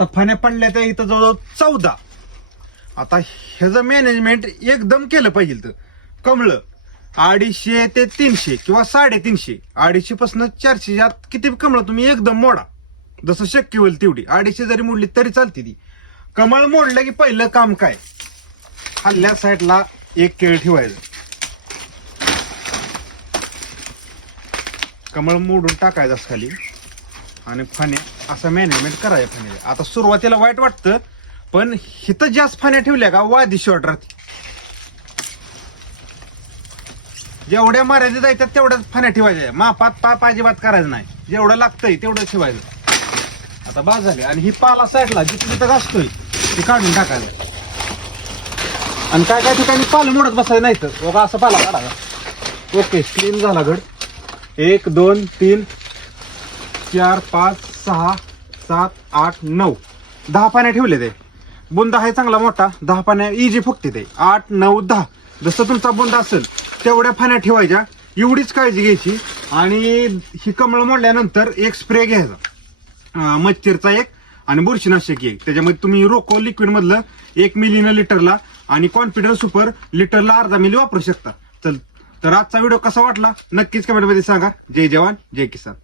तर फाण्या पडल्या त्या इथं जवळजवळ 14. आता ह्याचं मॅनेजमेंट एकदम केलं पाहिजे. तर कमळं 250 ते 300 किंवा 350, 250 पासून 400 आत किती कमळं तुम्ही एकदम मोडा, जसं शक्य होईल तेवढी. 250 जरी मोडली तरी चालते ती. कमळ मोडलं की पहिलं काम काय, खाल्ल्या साईडला एक केळ ठेवायचं, कमळ मोडून टाकायचं खाली आणि फाण्या असं मॅनेजमेंट करायचं फाण्याचं. आता सुरुवातीला वाईट वाटतं, पण हिथं जास्त फाण्या ठेवल्या का वादी शॉर्ट राहते. जेवढ्या मर्यादित आहेत तेवढ्याच फाण्या ठेवायच्या, मापात अजिबात करायचं नाही, जेवढं लागतंय तेवढं ठेवायचं. आता बाद झाले. आणि ही पाला साईडला जिथं जिथं घासतोय ते काढून टाकायचं. आणि काय काय ठिकाणी पालं मोडत बसायचं नाही तर बघा असं पाला काढायचा. ओके, क्लीन झाला घड. 1 2 3 4 5 6 7 8 9 10 पाण्या ठेवले. ते बुंदा आहे चांगला मोठा, 10 पाण्या इजी फुकते ते. 8 9 10 जसं तुमचा बुंदा असेल तेवढ्या पाण्या ठेवायच्या. एवढीच काळजी घ्यायची. आणि ही कमळ मोडल्यानंतर एक स्प्रे घ्यायचा, मच्छरचा एक आणि बुरशीनाशक एक. त्याच्यामध्ये तुम्ही रोको लिक्विड मधलं 1 मिली लिटरला आणि कॉन्फिडन्स सुपर लिटरला अर्धा मिली वापरू शकता. तर आजचा व्हिडिओ कसा वाटला नक्कीच कमेंटमध्ये सांगा. जय जवान जय किसान.